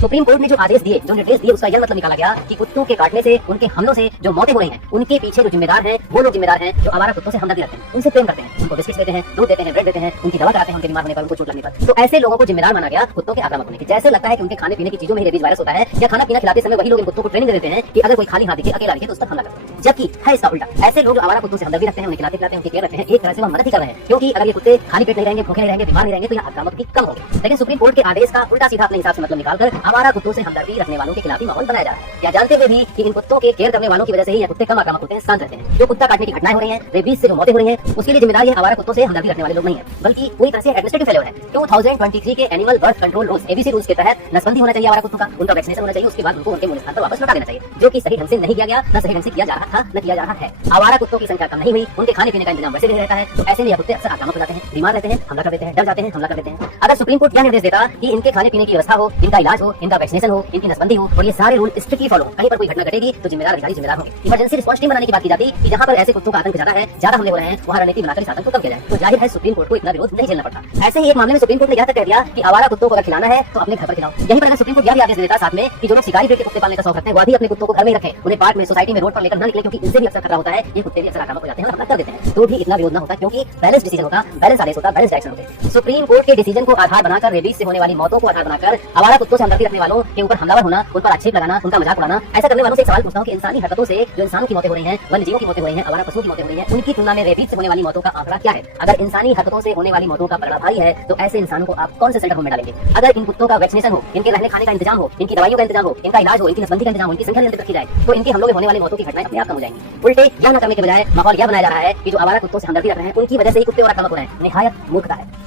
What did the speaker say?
Supreme court ने जो आदेश दिए, जो निर्देश दिए, उसका यह मतलब निकाला गया कि कुत्तों के काटने से, उनके हमलों से जो मौतें हो रही हैं, उनके पीछे जो जिम्मेदार हैं वो लोग जिम्मेदार हैं जो आवारा कुत्तों से हमदर्दी रखते हैं, उनसे प्रेम करते हैं, उनको बिस्किट देते हैं, दूध देते हैं, ब्रेड देते हैं, उनकी दवा कराते हैं उनके बीमार होने पर, उनको चोट लगने पर। तो ऐसे लोगों को जिम्मेदार माना गया कुत्तों के आक्रामक होने की। जैसे लगता है कि उनके खाने पीने की चीजों में रेबीज वायरस होता है, या खाना पीना खिलाते समय वही लोग इन कुत्तों को ट्रेनिंग दे देते हैं कि अगर कोई खाली हाथ दिखे, अकेला दिखे तो उस पर हमला करते हैं। जबकि है इसका उल्टा, ऐसे लोग आवारा कुत्तों से हमदर्दी रखते हैं, उन्हें खिलाते पिलाते हैं, उनकी केयर रखते हैं, एक तरह से वो मदद ही कर रहे हैं, क्योंकि अगर ये कुत्ते खाली पेट नहीं रहेंगे, भूखे नहीं रहेंगे, बीमार नहीं रहेंगे तो यह आक्रामक भी कम होंगे। लेकिन सुप्रीम कोर्ट के आदेश का उल्टा सीधा अपने हिसाब से मतलब निकालकर आवारा कुत्तों से हमदर्दी रखने वालों के खिलाफ माहौल बनाया जा रहा है, या जानते हुए भी कि इन कुत्तों के केयर करने वालों की वजह से ही कुत्ते कम आक्रामक होते हैं, शांत रहते हैं। जो कुत्ता काटने की घटनाएं हो रही हैं, रेबीज से जो मौतें हो रही हैं, उसके लिए जिम्मेदार ये आवारा कुत्तों से हमदर्दी रखने वाले लोग नहीं है, बल्कि पूरी तरह से एडमिनिस्ट्रेटिव फेलियर है। 2023 के animal birth control rules ABC rules के तहत नसबंदी होना चाहिए आवारा कुत्तों का, उनका वैक्सीनेशन होना चाहिए, उसके बाद उनको उनके मूल स्थान पर वापस लौटा देना चाहिए, जो कि सही ढंग से नहीं किया गया, न सही ढंग से किया जा रहा था, न किया जा रहा है। आवारा कुत्तों की संख्या कम नहीं हुई, उनके खाने पीने का इंतजाम वैसे नहीं रहता है, तो ऐसे में यह कुत्ते अक्सर आक्रामक हो जाते हैं, बीमार रहते हैं, हमला कर देते हैं, डर जाते हैं, हमला कर देते हैं। अगर सुप्रीम कोर्ट यह निर्देश देता कि इनके खाने पीने की व्यवस्था हो, इनका इलाज हो, इनका वैक्सीनेशन हो, इनकी नसबंदी हो और ये सारे रूल स्ट्रिक्टली फॉलो, कहीं पर कोई घटना घटेगी तो जिम्मेदार अधिकारी जिम्मेदार होंगे। इमरजेंसी रिस्पॉन्स टीम बनाने की बात की जाती कि जहां पर ऐसे कुत्तों का आतंक ज्यादा है, ज्यादा हमले हो रहे हैं, वहां रणनीति बनाकर इस आतंक को कम किया जाए, तो जाहिर है सुप्रीम कोर्ट को इतना विरोध नहीं झेलना पड़ता। ऐसे ही एक मामले में सुप्रीम कोर्ट ने यह तक कह दिया कि आवारा कुत्तों को अगर खिलाना है तो अपने घर पर खिलाओ। यहीं पर अगर सुप्रीम कोर्ट यह भी आदेश देता साथ में कि जो लोग शिकारी ब्रीड के कुत्ते पालने का शौक रखते हैं, वह भी अपने कुत्तों को घर में रखें, उन्हें पार्क में, सोसाइटी में, रोड पर लेकर न निकले, क्योंकि इनसे भी अक्सर खतरा होता है, ये कुत्ते भी अक्सर आक्रामक हो जाते हैं और हमला कर देते हैं, तो भी इतना विरोध न होता, क्योंकि बैलेंस डिसीजन होता, बैलेंस आदेश होता, बैलेंस डायरेक्शन होते। सुप्रीम कोर्ट के डिसीजन को आधार बनाकर रेबीज से होने वाली मौतों को आधार बनाकर आवारा कुत्तों से हमदर्दी रखने वालों के ऊपर हमलावर होना, उन पर आक्षेप लगाना, उनका मजाक उड़ाना, ऐसा करने वालों से एक सवाल पूछता हूं कि इंसानी हरकतों से जो इंसानों की मौतें हो रही हैं, वन्य जीवों की मौतें हो रही हैं, आवारा पशुओं की मौतें हो रही हैं, उनकी तुलना में रेबीज से होने वाली मौतों का आंकड़ा क्या है? अगर इंसानी हरकतों से होने वाली मौतों का पलड़ा भारी है तो ऐसे इंसानों को आप कौन से सेंटर होम में डालेंगे? अगर इन कुत्तों का वैक्सीनेशन हो, इनके रहने खाने का इंतजाम हो, इनकी दवाइयों का इंतजाम हो, इनका इलाज हो, इनकी नसबंदी का इंतजाम हो, इनकी संख्या नियंत्रित रखी जाए, तो इनके हमलों में होने वाली मौतों की घटनाएं अपने आप कम हो जाएंगी। उल्टे यह न करने के बजाय माहौल यह बनाया जा रहा है कि जो आवारा कुत्तों से हमदर्दी रख रहे हैं, उनकी वजह से ही कुत्ते और आक्रामक हो रहे हैं। निहायत मूर्खता है।